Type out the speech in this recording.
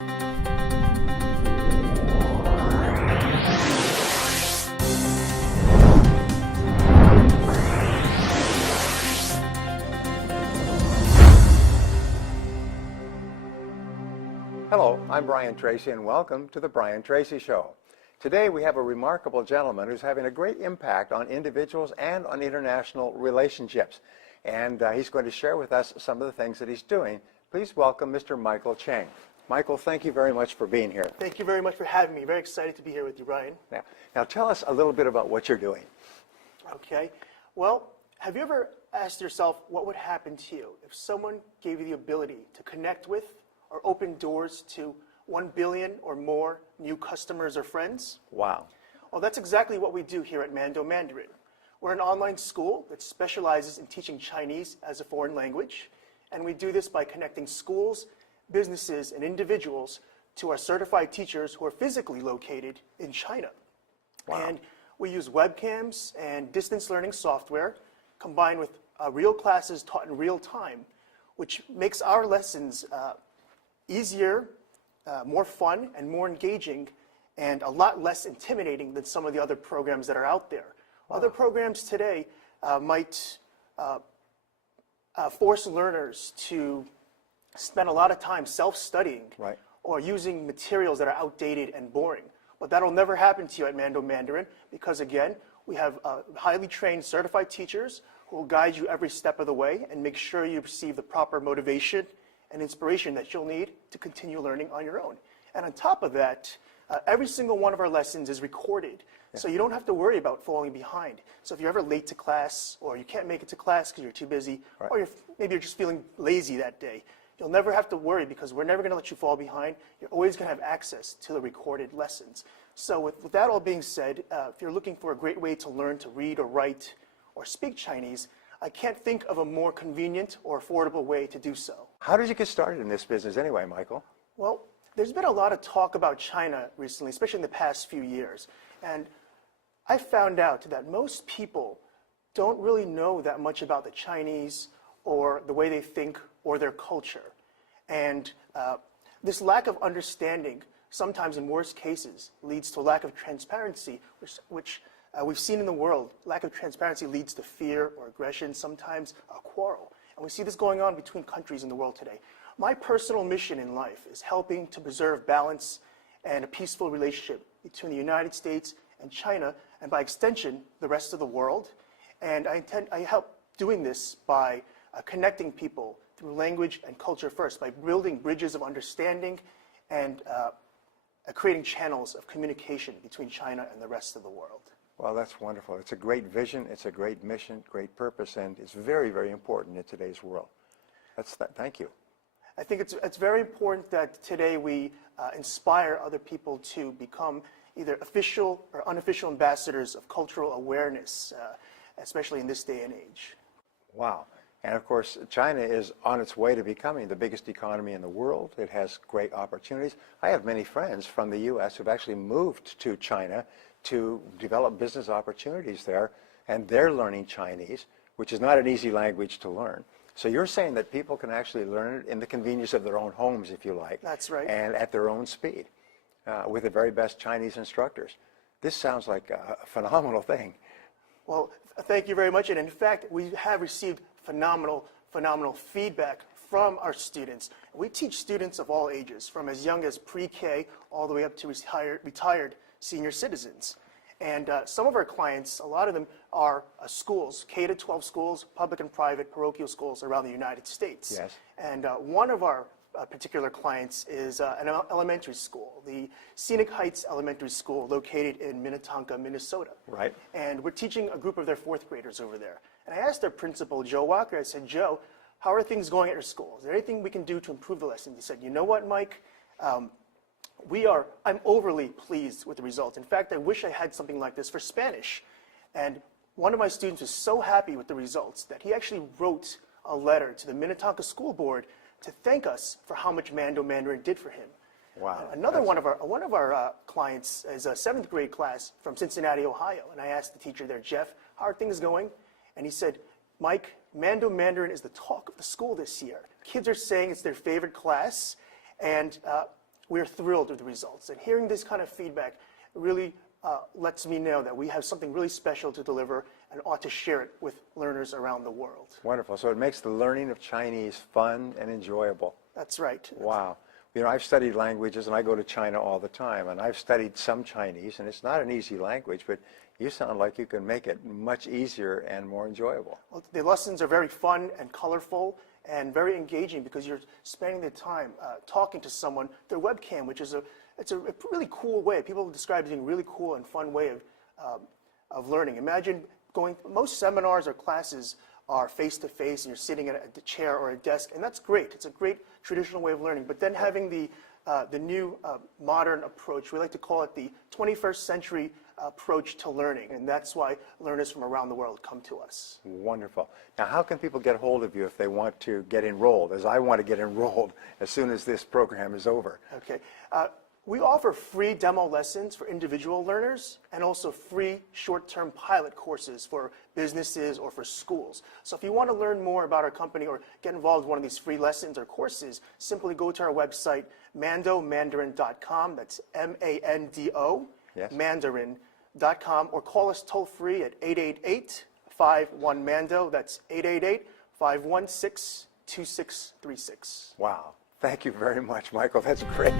Hello, I'm Brian Tracy, and welcome to the Brian Tracy Show. Today we have a remarkable gentleman who's having a great impact on individuals and on international relationships. And he's going to share with us some of the things that he's doing. Please welcome Mr. Michael Cheng. Michael, thank you very much for being here. Thank you very much for having me. Very excited to be here with you, Brian. Now tell us a little bit about what you're doing. Okay. Well, have you ever asked yourself what would happen to you if someone gave you the ability to connect with or open doors to 1 billion or more new customers or friends? Wow. Well, that's exactly what we do here at Mando Mandarin. We're an online school that specializes in teaching Chinese as a foreign language, and we do this by connecting schools, businesses, and individuals to our certified teachers who are physically located in China. Wow. And we use webcams and distance learning software combined with real classes taught in real time, which makes our lessons easier, more fun, and more engaging, and a lot less intimidating than some of the other programs that are out there. Wow. Other programs today might force learners to spend a lot of time self-studying, right, or using materials that are outdated and boring. But that'll never happen to you at Mando Mandarin because, again, we have highly trained certified teachers who will guide you every step of the way and make sure you receive the proper motivation and inspiration that you'll need to continue learning on your own. And on top of that, every single one of our lessons is recorded, so you don't have to worry about falling behind. So if you're ever late to class, or you can't make it to class because you're too busy, right, or maybe you're just feeling lazy that day, you'll never have to worry because we're never going to let you fall behind. You're always going to have access to the recorded lessons. So with that all being said, if you're looking for a great way to learn to read or write or speak Chinese, I can't think of a more convenient or affordable way to do so. How did you get started in this business anyway, Michael? Well, there's been a lot of talk about China recently, especially in the past few years. And I found out that most people don't really know that much about the Chinese or the way they think or their culture. And this lack of understanding, sometimes in worst cases, leads to a lack of transparency, which we've seen in the world. Lack of transparency leads to fear or aggression, sometimes a quarrel. And we see this going on between countries in the world today. My personal mission in life is helping to preserve balance and a peaceful relationship between the United States and China, and by extension, the rest of the world. And I help doing this by connecting people through language and culture first, by building bridges of understanding and creating channels of communication between China and the rest of the world. Well, that's wonderful. It's a great vision, it's a great mission, great purpose, and it's very, very important in today's world. Thank you. I think it's very important that today we inspire other people to become either official or unofficial ambassadors of cultural awareness, especially in this day and age. Wow. And of course, China is on its way to becoming the biggest economy in the world. It has great opportunities. I have many friends from the U.S. who've actually moved to China to develop business opportunities there, and they're learning Chinese, which is not an easy language to learn. So you're saying that people can actually learn it in the convenience of their own homes, if you like. That's right. And at their own speed, with the very best Chinese instructors. This sounds like a phenomenal thing. Well, thank you very much. And in fact, we have received phenomenal feedback from our students. We teach students of all ages, from as young as pre-K all the way up to retired senior citizens. And some of our clients, a lot of them are schools, K-12 schools, public and private parochial schools around the United States. Yes. And one of our particular clients is an elementary school, the Scenic Heights Elementary School, located in Minnetonka, Minnesota. Right. And we're teaching a group of their fourth graders over there. And I asked their principal, Joe Walker, I said, Joe, how are things going at your school? Is there anything we can do to improve the lessons? He said, you know what, Mike? I'm overly pleased with the results. In fact, I wish I had something like this for Spanish. And one of my students was so happy with the results that he actually wrote a letter to the Minnetonka School Board to thank us for how much Mando Mandarin did for him. Wow. Another one of our clients is a 7th grade class from Cincinnati, Ohio. And I asked the teacher there, Jeff, how are things going? And he said, Mike, Mando Mandarin is the talk of the school this year. Kids are saying it's their favorite class. And we're thrilled with the results. And hearing this kind of feedback really lets me know that we have something really special to deliver and ought to share it with learners around the world. Wonderful. So it makes the learning of Chinese fun and enjoyable. That's right. Wow. You know, I've studied languages, and I go to China all the time, and I've studied some Chinese, and it's not an easy language, but you sound like you can make it much easier and more enjoyable. Well, the lessons are very fun and colorful and very engaging because you're spending the time talking to someone through webcam, which is it's a really cool way. People describe it as a really cool and fun way of learning. Imagine most seminars or classes are face-to-face and you're sitting at a chair or a desk, and that's great. It's a great traditional way of learning. But then having the new modern approach, we like to call it the 21st century approach to learning, and that's why learners from around the world come to us. Wonderful. Now, how can people get a hold of you if they want to get enrolled, as I want to get enrolled as soon as this program is over? Okay. We offer free demo lessons for individual learners and also free short-term pilot courses for businesses or for schools. So if you want to learn more about our company or get involved in one of these free lessons or courses, simply go to our website, mandomandarin.com. That's M-A-N-D-O, yes. Mandarin.com, or call us toll-free at 888-51-MANDO. That's 888-516-2636. Wow. Thank you very much, Michael. That's great.